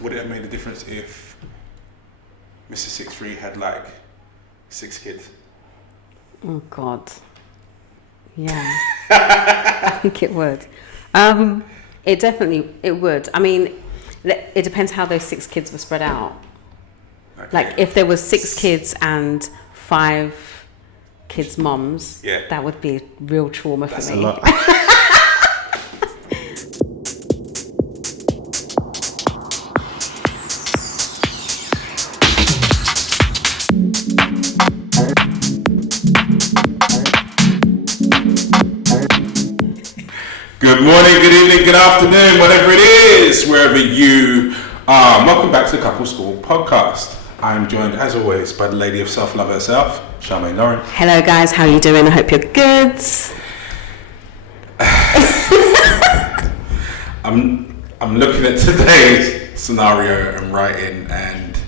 would it have made a difference if Mr. 6'3" had like 6 kids? Oh God. Yeah. I think it would. It would. I mean, it depends how those 6 kids were spread out. Okay. Like if there was 6 kids and 5 kids' moms, that would be real trauma for me. That's a lot. Good morning, good evening, good afternoon, whatever it is, wherever you are. Welcome back to the Couple School Podcast. I'm joined, as always, by the lady of self-love herself, Charmaine and Andrew. Hello, guys. How are you doing? I hope you're good. I'm looking at today's scenario and writing, and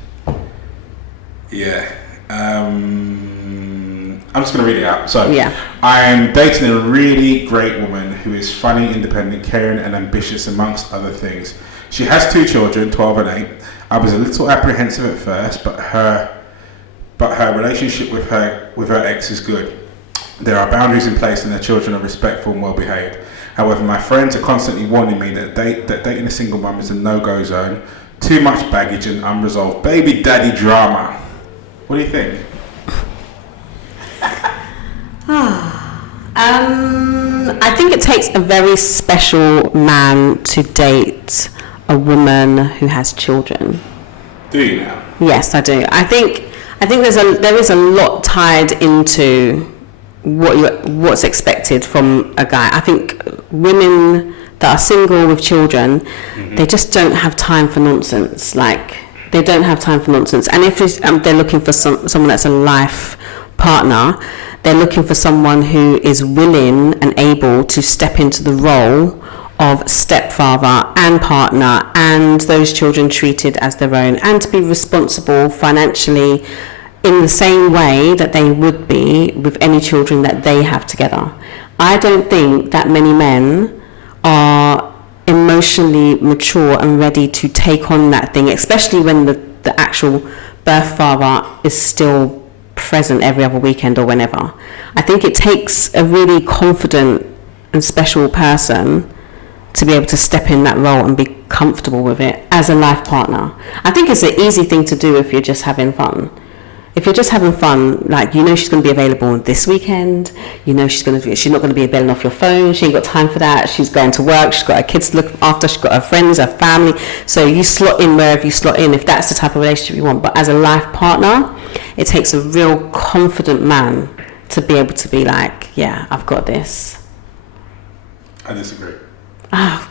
I'm just going to read it out. So, I'm dating a really great woman who is funny, independent, caring, and ambitious, amongst other things. She has 2 children, 12 and 8. I was a little apprehensive at first, but her relationship with her ex is good. There are boundaries in place, and their children are respectful and well behaved. However, my friends are constantly warning me that dating a single mum is a no-go zone. Too much baggage and unresolved baby daddy drama. What do you think? I think it takes a very special man to date a woman who has children. Do you now? Yes, I do. I think there is a lot tied into what's expected from a guy. I think women that are single with children, they just don't have time for nonsense. Like, they don't have time for nonsense. And if they're looking for someone that's a life partner, they're looking for someone who is willing and able to step into the role of stepfather and partner, and those children treated as their own, and to be responsible financially in the same way that they would be with any children that they have together. I don't think that many men are emotionally mature and ready to take on that thing, especially when the actual birth father is still present every other weekend or whenever. I think it takes a really confident and special person to be able to step in that role and be comfortable with it as a life partner. I think it's an easy thing to do if you're just having fun. If you're just having fun, like, you know she's going to be available this weekend, you know she's not going to be bailing off your phone, she ain't got time for that, she's going to work, she's got her kids to look after, she's got her friends, her family, so you slot in wherever you slot in if that's the type of relationship you want. But as a life partner, it takes a real confident man to be able to be like, yeah, I've got this. I disagree. Oh.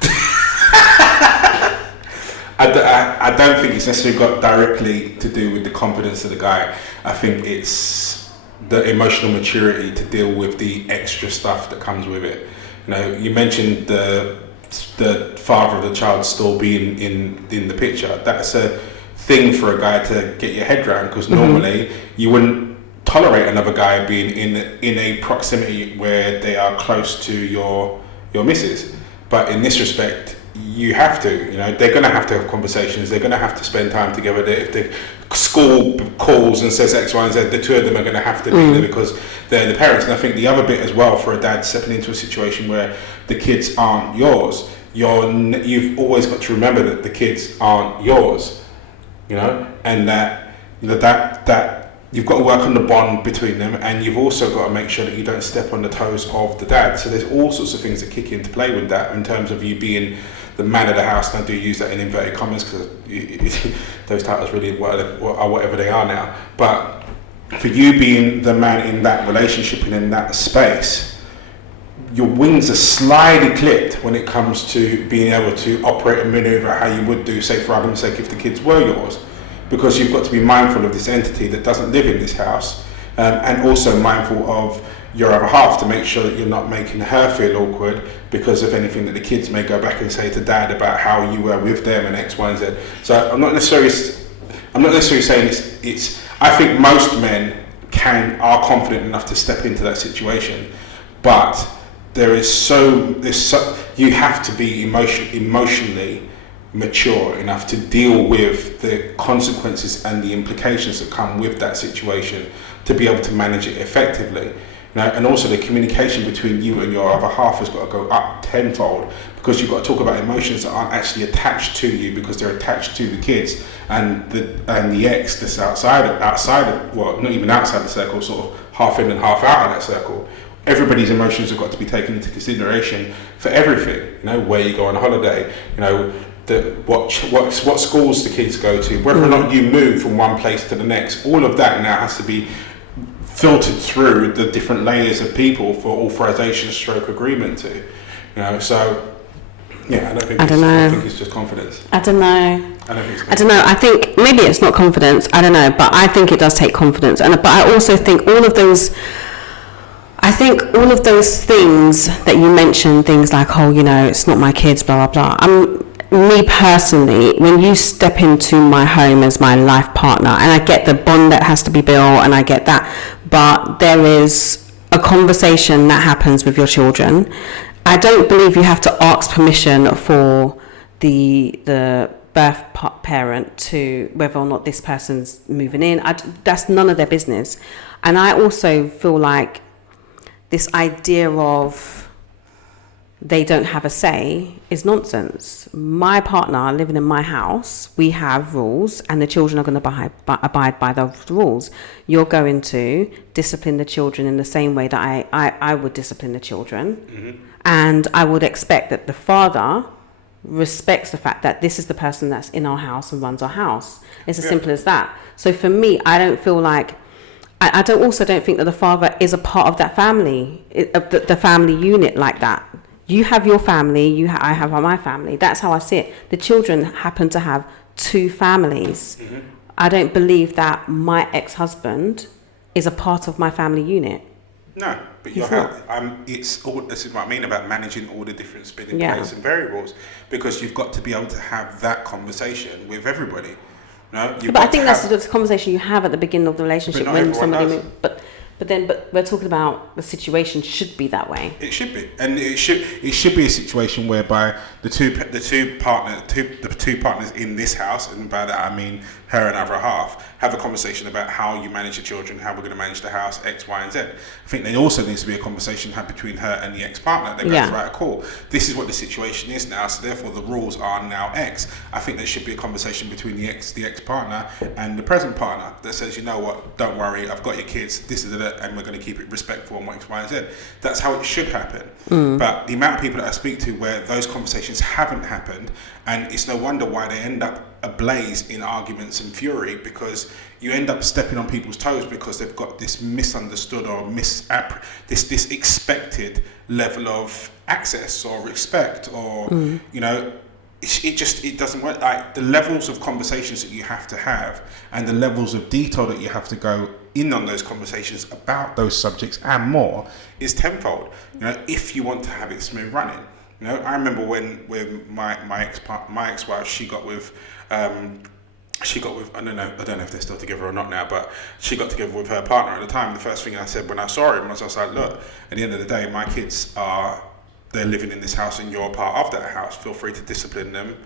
I don't think it's necessarily got directly to do with the confidence of the guy. I think it's the emotional maturity to deal with the extra stuff that comes with it. You know, you mentioned the father of the child still being in the picture. That's a thing for a guy to get your head around, because normally you wouldn't tolerate another guy being in a proximity where they are close to your missus. But in this respect, you have to, you know, they're going to have conversations, they're going to have to spend time together. If the school calls and says X, Y, and Z, the two of them are going to have to be there because they're the parents. And I think the other bit as well, for a dad stepping into a situation where the kids aren't yours, you've always got to remember that the kids aren't yours, you know, and that, you know, that you've got to work on the bond between them, and you've also got to make sure that you don't step on the toes of the dad. So there's all sorts of things that kick into play with that, in terms of you being the man of the house. And I do use that in inverted commas, because those titles really are whatever they are now. But for you being the man in that relationship and in that space, your wings are slightly clipped when it comes to being able to operate and maneuver how you would do, say, for argument's sake, if the kids were yours. Because you've got to be mindful of this entity that doesn't live in this house, and also mindful of your other half, to make sure that you're not making her feel awkward because of anything that the kids may go back and say to dad about how you were with them and X, Y, and Z. So I'm not necessarily saying it's. I think most men are confident enough to step into that situation, but you have to be emotionally mature enough to deal with the consequences and the implications that come with that situation, to be able to manage it effectively. And also the communication between you and your other half has got to go up tenfold, because you've got to talk about emotions that aren't actually attached to you, because they're attached to the kids and the ex that's outside of, well, not even outside the circle, sort of half in and half out of that circle. Everybody's emotions have got to be taken into consideration for everything. Where you go on holiday, what schools the kids go to, whether or not you move from one place to the next. All of that now has to be filtered through the different layers of people for authorization stroke agreement to. So yeah, I think it's just confidence. I don't know. I think maybe it's not confidence. I don't know, but I think it does take confidence. But I also think all of those things that you mentioned, things like, it's not my kids, blah blah blah. Me personally, when you step into my home as my life partner, and I get the bond that has to be built, and I get that, but there is a conversation that happens with your children. I don't believe you have to ask permission for the birth parent to whether or not this person's moving in. That's none of their business. And I also feel like this idea of they don't have a say is nonsense. My partner living in my house, we have rules, and the children are going to abide by those rules. You're going to discipline the children in the same way that I would discipline the children. Mm-hmm. And I would expect that the father respects the fact that this is the person that's in our house and runs our house. It's as simple as that. So for me, I don't feel like, I don't think that the father is a part of that family, the family unit like that. You have your family, I have my family. That's how I see it. The children happen to have two families. Mm-hmm. I don't believe that my ex-husband is a part of my family unit. No, but this is what I mean about managing all the different spinning plates and variables, because you've got to be able to have that conversation with everybody. But I think that's the conversation you have at the beginning of the relationship when somebody moves. But we're talking about the situation should be that way. It should be, and it should be a situation whereby the two partners in this house, and by that I mean her and other half, have a conversation about how you manage the children, how we're going to manage the house, X, Y, and Z. I think there also needs to be a conversation had between her and the ex-partner. They go, right, cool, this is what the situation is now, so therefore the rules are now X. I think there should be a conversation between the ex-partner and the present partner that says, you know what, don't worry, I've got your kids, this is it, and we're going to keep it respectful and X, Y, and Z. That's how it should happen. But the amount of people that I speak to where those conversations haven't happened, and it's no wonder why they end up ablaze in arguments and fury, because you end up stepping on people's toes because they've got this misunderstood or this expected level of access or respect, or it doesn't work. Like, the levels of conversations that you have to have and the levels of detail that you have to go in on those conversations about those subjects and more is tenfold, if you want to have it smooth running. I remember when my ex-wife, she got with I don't know if they're still together or not now, but she got together with her partner at the time. The first thing I said when I saw him was, I was like, look, at the end of the day, my kids they're living in this house and you're part of that house. Feel free to discipline them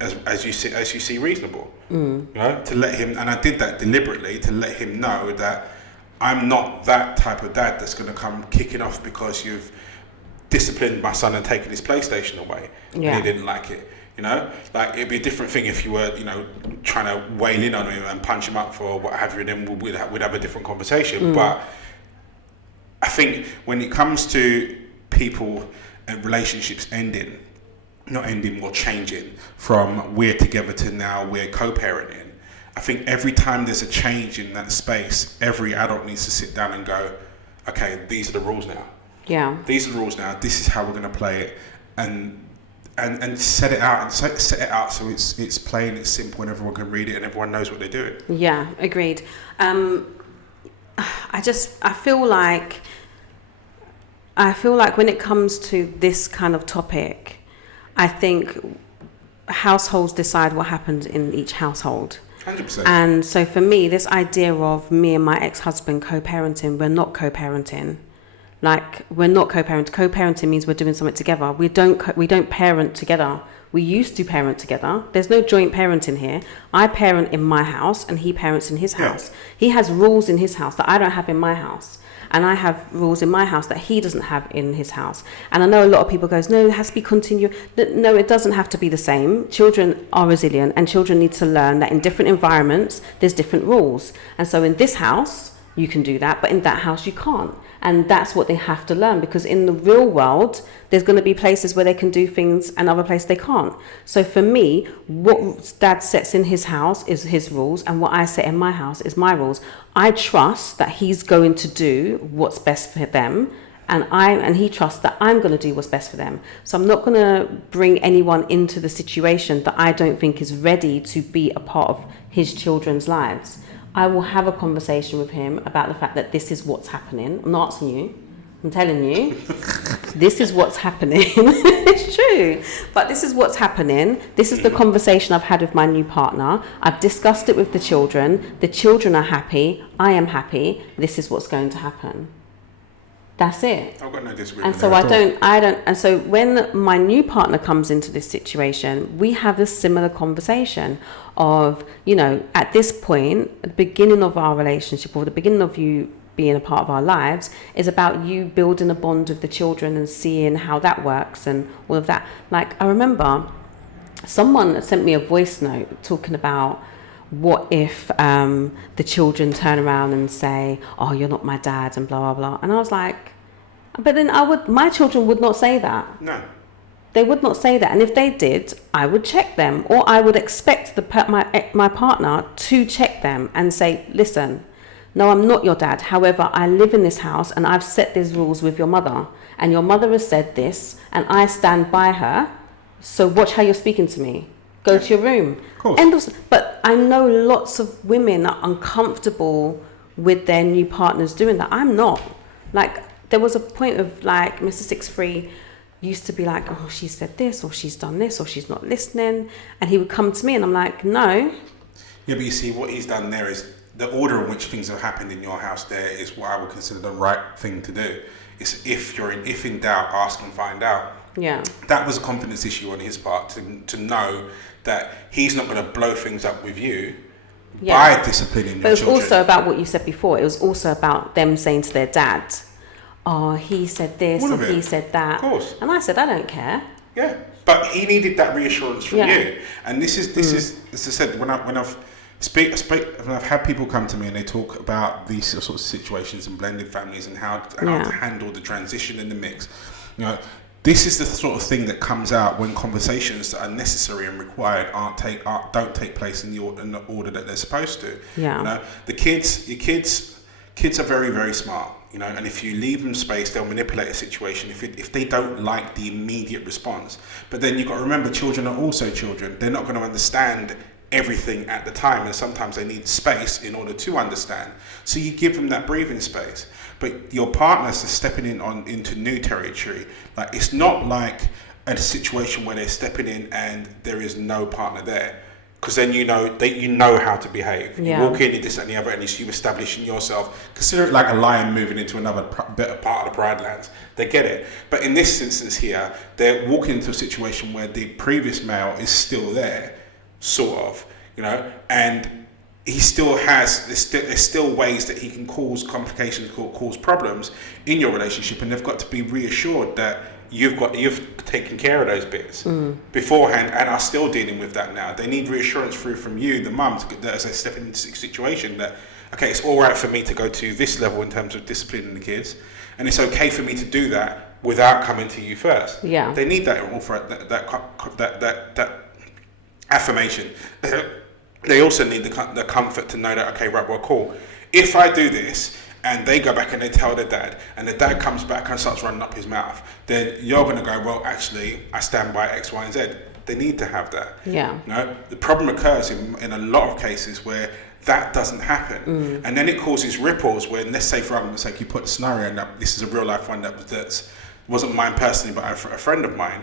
as you see reasonable. To let him, and I did that deliberately to let him know that I'm not that type of dad that's going to come kicking off because you've disciplined my son and taken his PlayStation away and he didn't like it. Like, it'd be a different thing if you were, trying to wail in on him and punch him up for what have you, and then we'd have a different conversation. But I think when it comes to people and relationships not ending or changing from we're together to now we're co-parenting, I think every time there's a change in that space, every adult needs to sit down and go, okay, these are the rules now. Yeah. These are the rules now. This is how we're going to play it, and set it out so it's plain, it's simple, and everyone can read it and everyone knows what they're doing. Yeah, agreed. I feel like when it comes to this kind of topic, I think households decide what happens in each household. 100%. And so for me, this idea of me and my ex-husband co-parenting, we're not co-parenting. Like, we're not co-parenting. Co-parenting means we're doing something together. We don't parent together. We used to parent together. There's no joint parenting here. I parent in my house and he parents in his house. He has rules in his house that I don't have in my house. And I have rules in my house that he doesn't have in his house. And I know a lot of people goes, no, it has to be continuous. No, it doesn't have to be the same. Children are resilient and children need to learn that in different environments, there's different rules. And so in this house, you can do that, but in that house, you can't. And that's what they have to learn, because in the real world, there's going to be places where they can do things and other places they can't. So for me, what dad sets in his house is his rules, and what I set in my house is my rules. I trust that he's going to do what's best for them, and he trusts that I'm going to do what's best for them. So I'm not going to bring anyone into the situation that I don't think is ready to be a part of his children's lives. I will have a conversation with him about the fact that this is what's happening. I'm not asking you. I'm telling you. This is what's happening. It's true. But this is what's happening. This is the conversation I've had with my new partner. I've discussed it with the children. The children are happy. I am happy. This is what's going to happen. That's it. I've got no disagreement. And so and so when my new partner comes into this situation, we have a similar conversation of, at this point, the beginning of our relationship, or the beginning of you being a part of our lives, is about you building a bond with the children and seeing how that works and all of that. Like, I remember someone sent me a voice note talking about, what if the children turn around and say, oh, you're not my dad, and blah, blah, blah. And I was like, but then my children would not say that. No. They would not say that. And if they did, I would check them, or I would expect my partner to check them and say, listen, no, I'm not your dad. However, I live in this house and I've set these rules with your mother, and your mother has said this and I stand by her. So watch how you're speaking to me. Go to your room. But I know lots of women are uncomfortable with their new partners doing that. I'm not. Like, there was a point of, like, Mr. 6'3" used to be like, oh, she said this, or she's done this, or she's not listening. And he would come to me and I'm like, no. Yeah, but you see, what he's done there is the order in which things have happened in your house there is what I would consider the right thing to do. It's if in doubt, ask and find out. Yeah. That was a confidence issue on his part to know that he's not going to blow things up with you by disciplining your children. But it was also about what you said before. It was also about them saying to their dad, oh, he said this, or he said that. Of course. And I said, I don't care. Yeah. But he needed that reassurance from you. And this is as I said, when I've had people come to me and they talk about these sorts of situations and blended families and how to handle the transition in the mix, this is the sort of thing that comes out when conversations that are necessary and required don't take place in the order that they're supposed to. Yeah. Your kids are very, very smart. And if you leave them space, they'll manipulate a situation if they don't like the immediate response. But then you've got to remember, children are also children. They're not going to understand everything at the time, and sometimes they need space in order to understand. So you give them that breathing space. But your partners are stepping into new territory. Like, it's not like a situation where they're stepping in and there is no partner there, because then you know how to behave. You walk in, you this and the other, and you establishing yourself. Consider it like a lion moving into another better part of the Pride Lands. They get it. But in this instance here, they're walking into a situation where the previous male is still there, sort of, and he still has, there's still ways that he can cause complications, cause problems in your relationship, and they've got to be reassured that you've taken care of those bits beforehand and are still dealing with that now. They need reassurance from you, the mum, that as they step into the situation, that, okay, it's all right for me to go to this level in terms of disciplining the kids, and it's okay for me to do that without coming to you first. Yeah. They need that that affirmation. They also need the comfort to know that, okay, right, well, cool. If I do this and they go back and they tell their dad, and the dad comes back and starts running up his mouth, then you're going to go, well, actually, I stand by X, Y, and Z. They need to have that. Yeah. The problem occurs in a lot of cases where that doesn't happen. And then it causes ripples when, let's say, for argument's sake, you put the scenario, and this is a real life one that wasn't mine personally, but a friend of mine.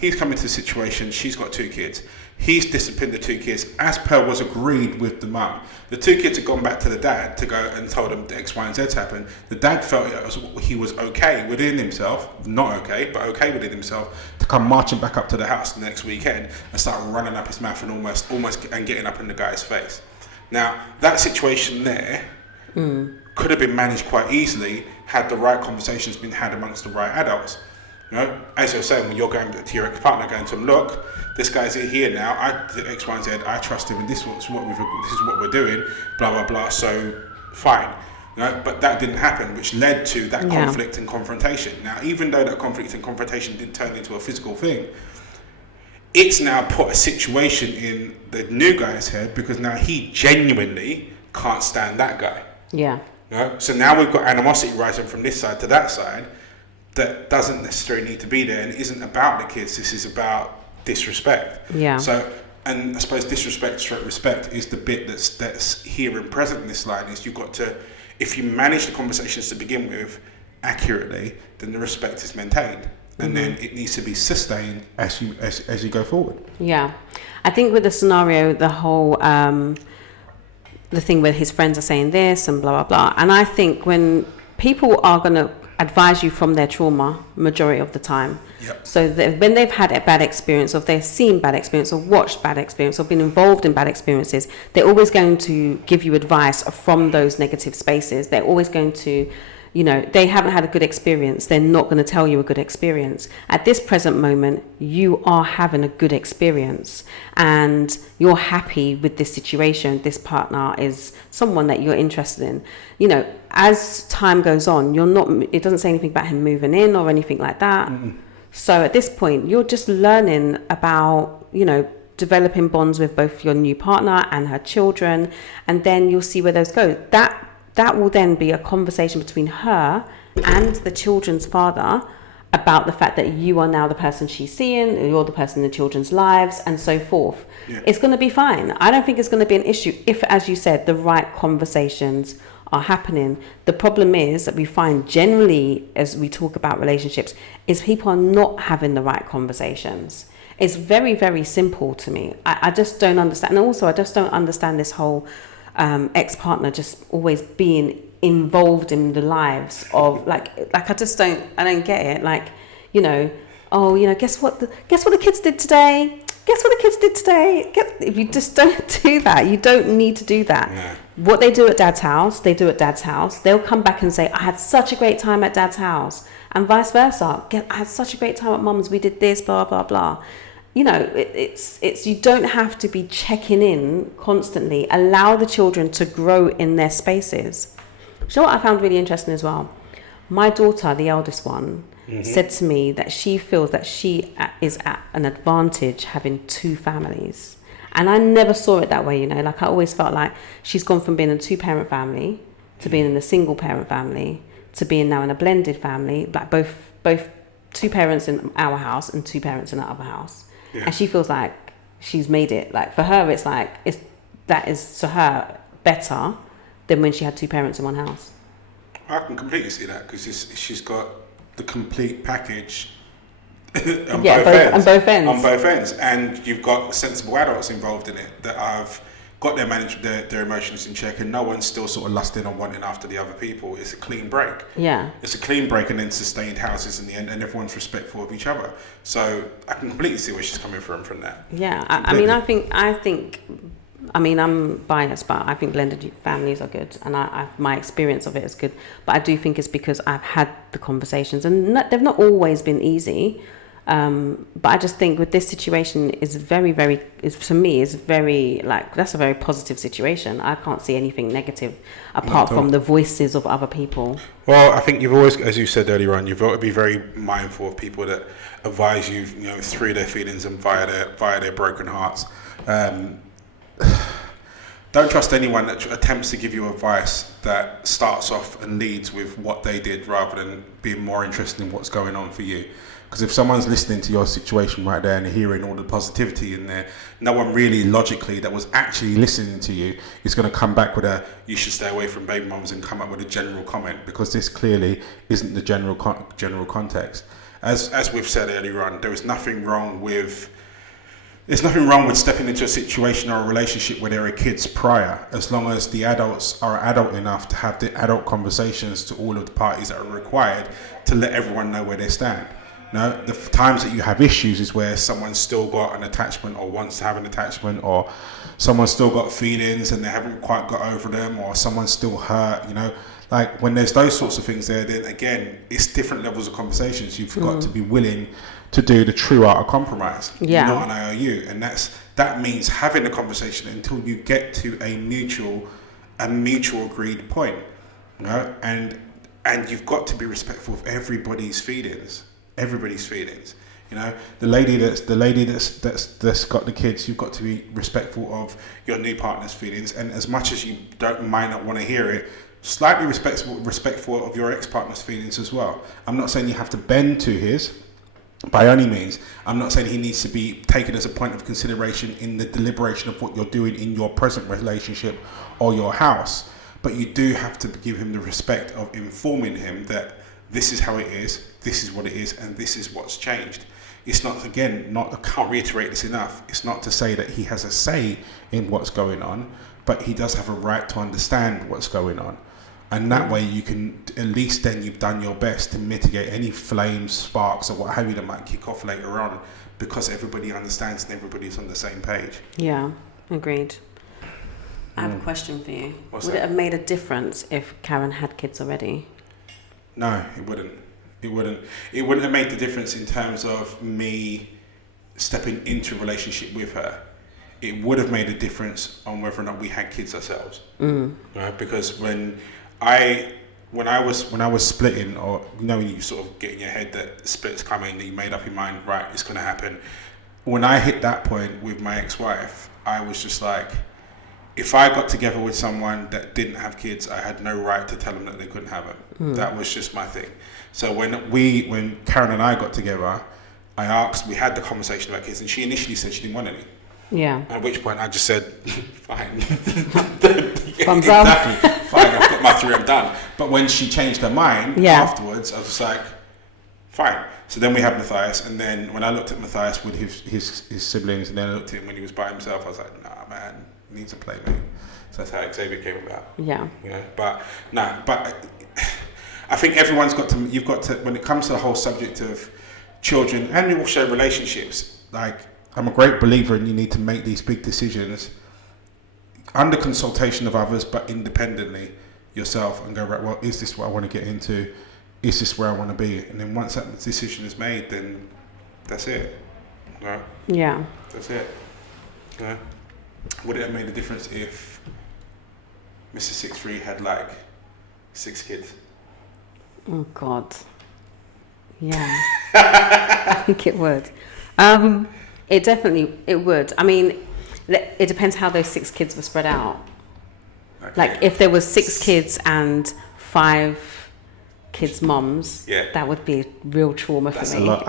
He's come into a situation, she's got 2 kids. He's disciplined the 2 kids as per was agreed with the mum. The 2 kids had gone back to the dad to go and told him the X, Y, and Z's happened. The dad felt he was okay within himself, not okay, but okay within himself, to come marching back up to the house the next weekend and start running up his mouth and almost and getting up in the guy's face. Now, that situation there could have been managed quite easily had the right conversations been had amongst the right adults. You know, as you're saying, when you're going to your ex-partner, going to him, look, this guy's here now, the X, Y, and Z, I trust him, and this is what we're doing, blah, blah, blah, so fine. You know, but that didn't happen, which led to that conflict and confrontation. Now, even though that conflict and confrontation didn't turn into a physical thing, it's now put a situation in the new guy's head because now he genuinely can't stand that guy. Yeah. You know? So now we've got animosity rising from this side to that side that doesn't necessarily need to be there and isn't about the kids. This is about disrespect. Yeah. So, and I suppose disrespect / respect is the bit that's here and present in this line. Is you've got to, if you manage the conversations to begin with accurately, then the respect is maintained, and then it needs to be sustained as you go forward. Yeah, I think with the scenario, the whole the thing where his friends are saying this and blah blah blah, and I think when people are going to advise you from their trauma majority of the time. Yep. So when they've had a bad experience, or they've seen bad experience, or watched bad experience, or been involved in bad experiences, they're always going to give you advice from those negative spaces. They're always going to, they haven't had a good experience. They're not going to tell you a good experience. At this present moment, you are having a good experience and you're happy with this situation. This partner is someone that you're interested in. As time goes on, it doesn't say anything about him moving in or anything like that. Mm-mm. So at this point, you're just learning about, developing bonds with both your new partner and her children, and then you'll see where those go. That will then be a conversation between her and the children's father about the fact that you are now the person she's seeing, you're the person in the children's lives, and so forth. Yeah. It's going to be fine. I don't think it's going to be an issue if, as you said, the right conversations are happening. The problem is that we find generally, as we talk about relationships, is people are not having the right conversations. It's very, very simple to me. I just don't understand. And also, I just don't understand this whole ex-partner just always being involved in the lives of I don't get it. Guess what the kids did today? Guess what the kids did today? If you just don't do that, you don't need to do that. Yeah. What they do at dad's house, they do at dad's house. They'll come back and say, I had such a great time at dad's house. And vice versa. I had such a great time at mum's. We did this, blah, blah, blah. It's you don't have to be checking in constantly. Allow the children to grow in their spaces. You know what I found really interesting as well? My daughter, the eldest one, said to me that she feels that she is at an advantage having 2 families. And I never saw it that way, I always felt like she's gone from being in a 2-parent family to being in a single parent family to being now in a blended family, like both 2 parents in our house and 2 parents in the other house. Yeah. And she feels like she's made it. Like for her, that is to her better than when she had 2 parents in one house. I can completely see that because she's got the complete package on both ends, and you've got sensible adults involved in it that have got their emotions in check, and no one's still sort of lusting or wanting after the other people. It's a clean break. Yeah, it's a clean break, and then sustained houses in the end, and everyone's respectful of each other. So I can completely see where she's coming from that. Yeah, I think. I'm biased, but I think blended families are good, and my experience of it is good. But I do think it's because I've had the conversations, and they've not always been easy. But I just think with this situation is very, very, for me, is very, that's a very positive situation. I can't see anything negative apart from the voices of other people. Well, I think you've always, as you said earlier on, you've got to be very mindful of people that advise you, through their feelings and via their broken hearts. Don't trust anyone that attempts to give you advice that starts off and leads with what they did rather than being more interested in what's going on for you. Because if someone's listening to your situation right there and hearing all the positivity in there, no one really logically that was actually listening to you is going to come back with you should stay away from baby mums and come up with a general comment, because this clearly isn't the general context. As we've said earlier on, there is nothing wrong with there's nothing wrong with stepping into a situation or a relationship where there are kids prior, as long as the adults are adult enough to have the adult conversations to all of the parties that are required to let everyone know where they stand. No, the times that you have issues is where someone's still got an attachment or wants to have an attachment, or someone's still got feelings and they haven't quite got over them, or someone's still hurt, you know. Like when there's those sorts of things there, then again, it's different levels of conversations. You've got to be willing to do the true art of compromise, not an IOU. And that means having a conversation until you get to a mutual agreed point, you know, and you've got to be respectful of everybody's feelings. You know, the lady that's got the kids, you've got to be respectful of your new partner's feelings, and as much as you might not want to hear it, slightly respectful of your ex-partner's feelings as well. I'm not saying you have to bend to his, by any means. I'm not saying he needs to be taken as a point of consideration in the deliberation of what you're doing in your present relationship or your house, but you do have to give him the respect of informing him that this is how it is, this is what it is, and this is what's changed. It's not, again, I can't reiterate this enough, it's not to say that he has a say in what's going on, but he does have a right to understand what's going on. And that way you can, at least then you've done your best to mitigate any flames, sparks, or what have you that might kick off later on, because everybody understands and everybody's on the same page. Yeah, agreed. I have a question for you. What's Would that? it have made a difference if Karen had kids already? No, it wouldn't. It wouldn't have made the difference in terms of me stepping into a relationship with her. It would have made a difference on whether or not we had kids ourselves. Right? Because when I was splitting, or you know, when you sort of get in your head that split's coming, that you made up your mind, right, it's going to happen. When I hit that point with my ex-wife, I was just like, if I got together with someone that didn't have kids, I had no right to tell them that they couldn't have them. That was just my thing. So when Karen and I got together, we had the conversation about kids, and she initially said she didn't want any. Yeah. At which point I just said, fine. Thumbs up. Exactly. Fine, I've got my 3, I'm done. But when she changed her mind afterwards, I was just like, fine. So then we had Matthias, and then when I looked at Matthias with his siblings, and then I looked at him when he was by himself, I was like, nah, man, he needs a playmate. So that's how Xavier came about. Yeah. Yeah. But I think you've got to, when it comes to the whole subject of children and also relationships, like, I'm a great believer in you need to make these big decisions under consultation of others, but independently yourself, and go, right, well, is this what I want to get into? Is this where I want to be? And then once that decision is made, then that's it. Right? Yeah. That's it. Yeah. Would it have made a difference if Mr. 6'3" had like 6 kids? Oh God. Yeah. I think it would. It would. I mean, it depends how those 6 kids were spread out. Okay. Like if there was 6 kids and 5 kids' mums, that would be real trauma for me. That's a lot.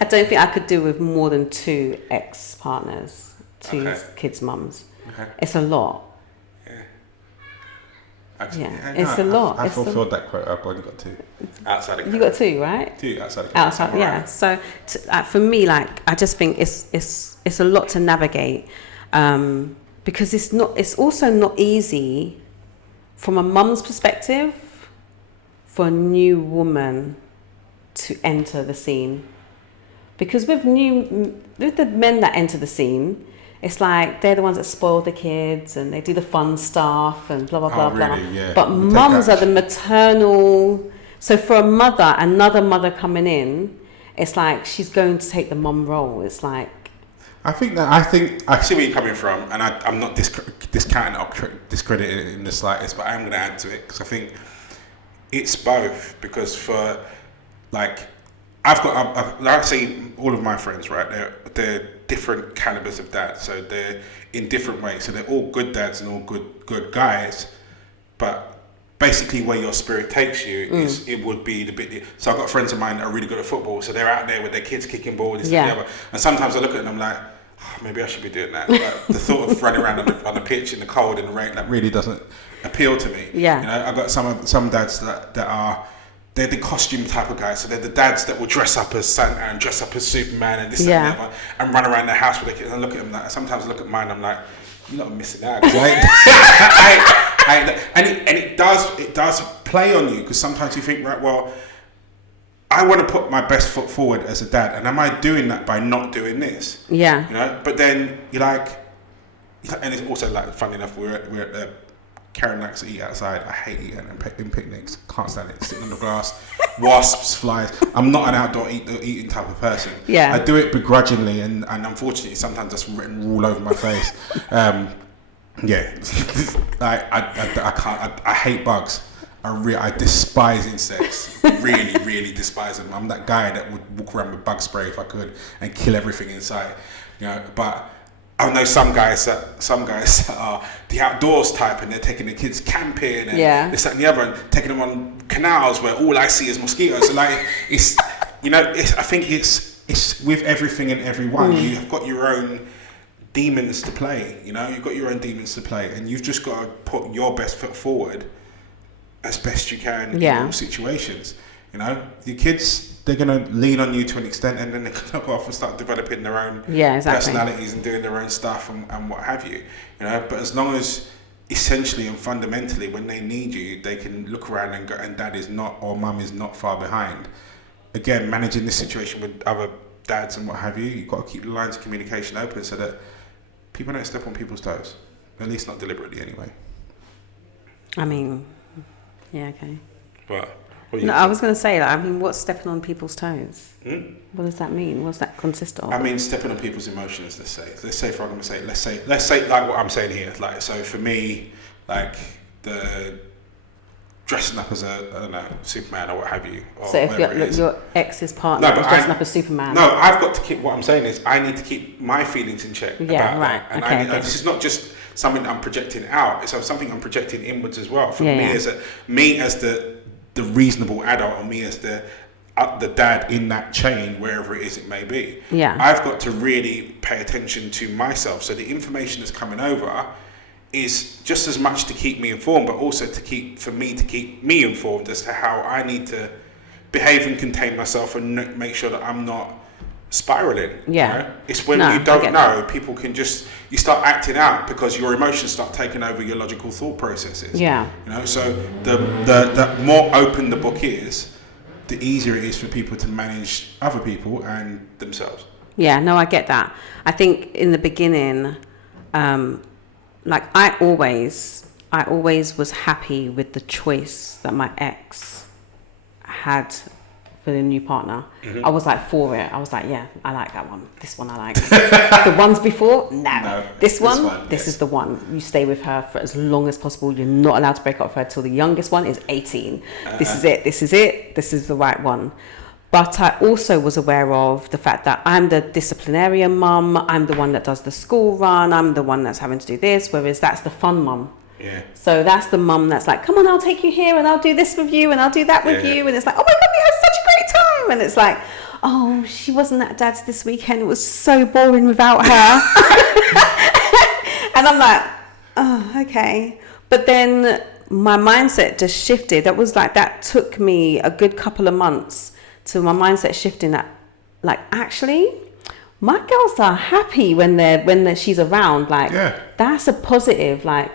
I don't think I could do with more than 2 ex-partners, 2 kids' mums. Okay. It's a lot. It's a lot. I fulfilled that quote. I've only got 2. Outside of You got 2, right? 2 outside of Outside, yeah. Right. So for me, like, I just think it's a lot to navigate, because it's also not easy from a mum's perspective for a new woman to enter the scene, because with the men that enter the scene, it's like they're the ones that spoil the kids and they do the fun stuff and blah, blah, blah, blah. Yeah. But mums are the maternal. So for a mother, another mother coming in, it's like she's going to take the mum role. It's like... I think I see where you're coming from, and I'm not discounting or discrediting it in the slightest, but I'm going to add to it, because I think it's both. Because for, like, I've seen all of my friends, right? They're different calibers of dads, so they're in different ways. So they're all good dads and all good guys, but basically where your spirit takes you is, it would be the bit. So I've got friends of mine that are really good at football, so they're out there with their kids kicking ball, this and the other. And sometimes I look at them, I'm like, oh, maybe I should be doing that. Like, the thought of running around on the pitch in the cold, in the rain, that really doesn't appeal to me. Yeah. You know, I've got some dads that are they're the costume type of guys. So they're the dads that will dress up as Santa and dress up as Superman and this and the other, and run around the house with their kids. And I look at them like, sometimes I look at mine, I'm like, you're not missing out. And it does play on you, because sometimes you think, right, well, I want to put my best foot forward as a dad, and am I doing that by not doing this? Yeah. You know, but then you're like, and it's also like, funny enough, we're at Karen likes to eat outside. I hate eating in picnics. Can't stand it. Sitting on the grass, wasps, flies. I'm not an outdoor eating type of person. Yeah. I do it begrudgingly, and unfortunately, sometimes that's written all over my face. Yeah, I can't. I hate bugs. I despise insects. Really, really despise them. I'm that guy that would walk around with bug spray if I could and kill everything in sight. You know, but I know some guys that are the outdoors type, and they're taking their kids camping and this, that, and the other, and taking them on canals where all I see is mosquitoes. So like, it's, you know, I think it's with everything and everyone. You've got your own demons to play. You know, you've got your own demons to play, and you've just got to put your best foot forward as best you can in all situations. You know, your kids, they're going to lean on you to an extent, and then they're going to go off and start developing their own personalities and doing their own stuff and what have you. You know, but as long as essentially and fundamentally, when they need you, they can look around and go, and dad is not, or mum is not far behind. Again, managing this situation with other dads and what have you, you've got to keep the lines of communication open so that people don't step on people's toes, at least not deliberately anyway. I mean, yeah, okay. What? No, I was going to say, like, I mean, what's stepping on people's toes? What does that mean? What does that consist of? I mean, stepping on people's emotions, let's say for argument's sake, let's say like what I'm saying here. Like, so for me, like the dressing up as a, I don't know, Superman or what have you. Or so if your ex's partner was dressing up as Superman? No, I've got to keep, what I'm saying is I need to keep my feelings in check about that. And okay. This is not just something I'm projecting out, it's something I'm projecting inwards as well. For me as the reasonable adult, or me as the dad in that chain, wherever it is it may be. Yeah. I've got to really pay attention to myself. So the information that's coming over is just as much to keep me informed, but also to keep me informed as to how I need to behave and contain myself and make sure that I'm not spiraling. Yeah. You know? It's when you don't know, people can just, you start acting out because your emotions start taking over your logical thought processes. Yeah. You know, so the more open the book is, the easier it is for people to manage other people and themselves. Yeah, no, I get that. I think in the beginning, like I always was happy with the choice that my ex had for the new partner. I was like for it. I was like, yeah, I like that one. This one I like. The ones before, no. This one, this is the one. You stay with her for as long as possible. You're not allowed to break up with her till the youngest one is 18. This is it. This is it. This is the right one. But I also was aware of the fact that I'm the disciplinarian mum. I'm the one that does the school run. I'm the one that's having to do this, whereas that's the fun mum. Yeah. So that's the mum that's like, come on, I'll take you here and I'll do this with you and I'll do that with you. And it's like, oh my God, we had such a great time. And it's like, oh, she wasn't at dad's this weekend. It was so boring without her. And I'm like, oh, okay. But then my mindset just shifted. That took me a good couple of months to my mindset shifting that, like, actually, my girls are happy when she's around. Like, that's a positive, like,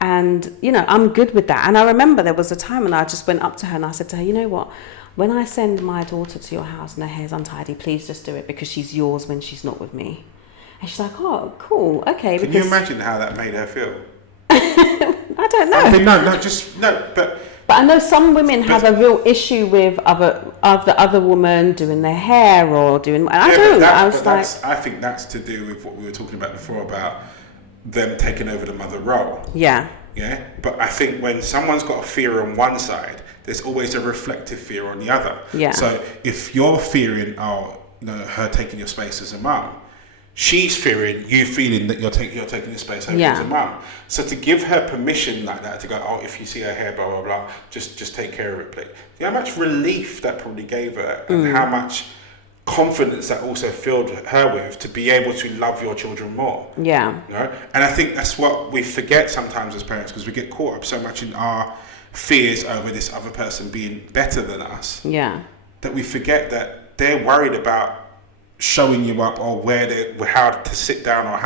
and, you know, I'm good with that. And I remember there was a time when I just went up to her and I said to her, you know what, when I send my daughter to your house and her hair's untidy, please just do it because she's yours when she's not with me. And she's like, oh, cool, okay. Can you imagine how that made her feel? I don't know. Okay, but I know some women have a real issue with other women doing their hair or doing. I think that's to do with what we were talking about before about them taking over the mother role. Yeah. Yeah. But I think when someone's got a fear on one side, there's always a reflective fear on the other. Yeah. So if you're fearing, her taking your space as a mum, she's fearing you feeling that you're taking your space over as a mum. So to give her permission like that to go, oh, if you see her hair, blah blah blah, just take care of it, please. You know how much relief that probably gave her, and how much confidence that also filled her with to be able to love your children more. Yeah. You know? And I think that's what we forget sometimes as parents, because we get caught up so much in our fears over this other person being better than us, that we forget that they're worried about showing you up, or how to sit down, or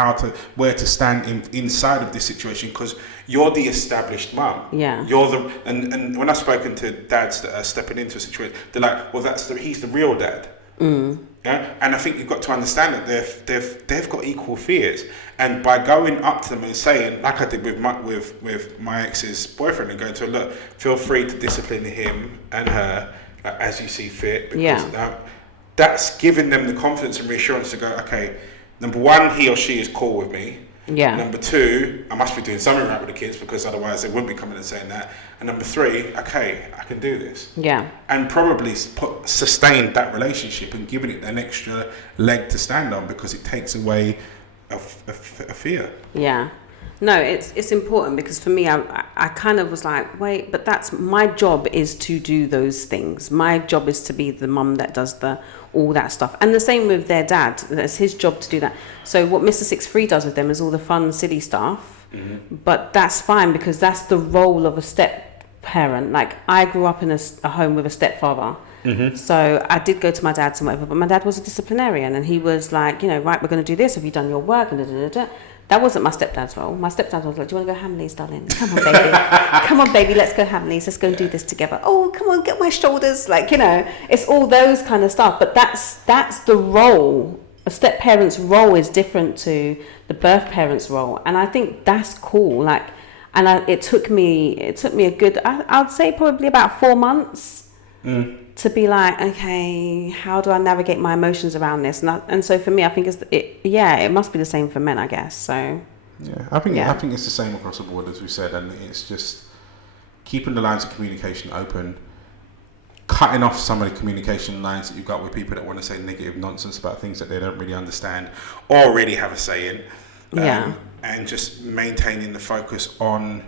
where to stand inside of this situation, because you're the established mum. You're and when I've spoken to dads that are stepping into a situation, they're like, well, he's the real dad. Yeah, and I think you've got to understand that they've got equal fears, and by going up to them and saying, like I did with my ex's boyfriend, and going to her, look, feel free to discipline him and her as you see fit, because that's giving them the confidence and reassurance to go, okay, number one, he or she is cool with me. Number two, I must be doing something right with the kids, because otherwise they wouldn't be coming and saying that. And number three, okay, I can do this. And probably sustain that relationship and giving it an extra leg to stand on, because it takes away a fear. No, it's important, because for me, I kind of was like, wait, but that's my job, is to do those things. My job is to be the mum that does all that stuff. And the same with their dad. It's his job to do that. So what Mr. 6'3" does with them is all the fun, silly stuff. But that's fine, because that's the role of a step parent. Like, I grew up in a home with a stepfather. So I did go to my dad's and whatever, but my dad was a disciplinarian, and he was like, right, we're going to do this. Have you done your work? And that wasn't my stepdad's role. My stepdad was like, do you want to go Hamleys, darling? Come on, baby. Come on, baby, let's go Hamleys. Let's go and do this together. Oh, come on, get my shoulders. Like, it's all those kind of stuff. But that's the role. A step parent's role is different to the birth parent's role. And I think that's cool. Like, it took me a good, I'd say probably about 4 months to be like, okay, how do I navigate my emotions around this? And so for me, I think it must be the same for men, I guess. So I think it's the same across the board, as we said, and it's just keeping the lines of communication open, cutting off some of the communication lines that you've got with people that want to say negative nonsense about things that they don't really understand or really have a say in, and just maintaining the focus on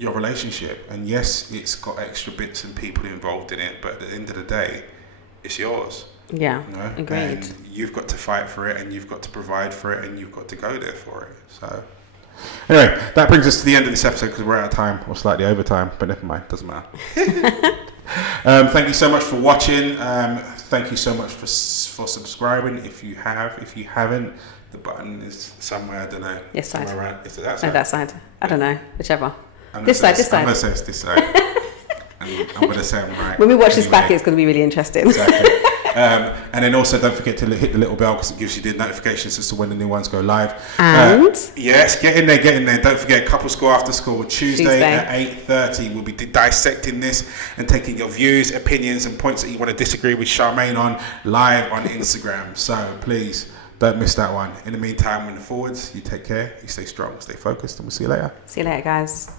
your relationship. And yes, it's got extra bits and people involved in it, but at the end of the day, it's yours. Agreed. And you've got to fight for it, and you've got to provide for it, and you've got to go there for it. So anyway, that brings us to the end of this episode, because we're out of time, or slightly over time, but never mind, doesn't matter. Thank you so much for watching. Thank you so much for subscribing. If you haven't, the button is somewhere, I don't know. This side. Right? Is it that side? No, that side. I don't know, whichever. This side. I'm going to say it's this side. And I'm going to say I'm right. When we watch this back, it's going to be really interesting. Exactly. And then also don't forget to hit the little bell, because it gives you the notifications as to when the new ones go live. And yes, get in there. Don't forget, Couple School After School, Tuesday at 8:30. We'll be dissecting this and taking your views, opinions, and points that you want to disagree with Charmaine on live on Instagram. So please don't miss that one. In the meantime, in the forwards, you take care, you stay strong, stay focused, and we'll see you later. See you later, guys.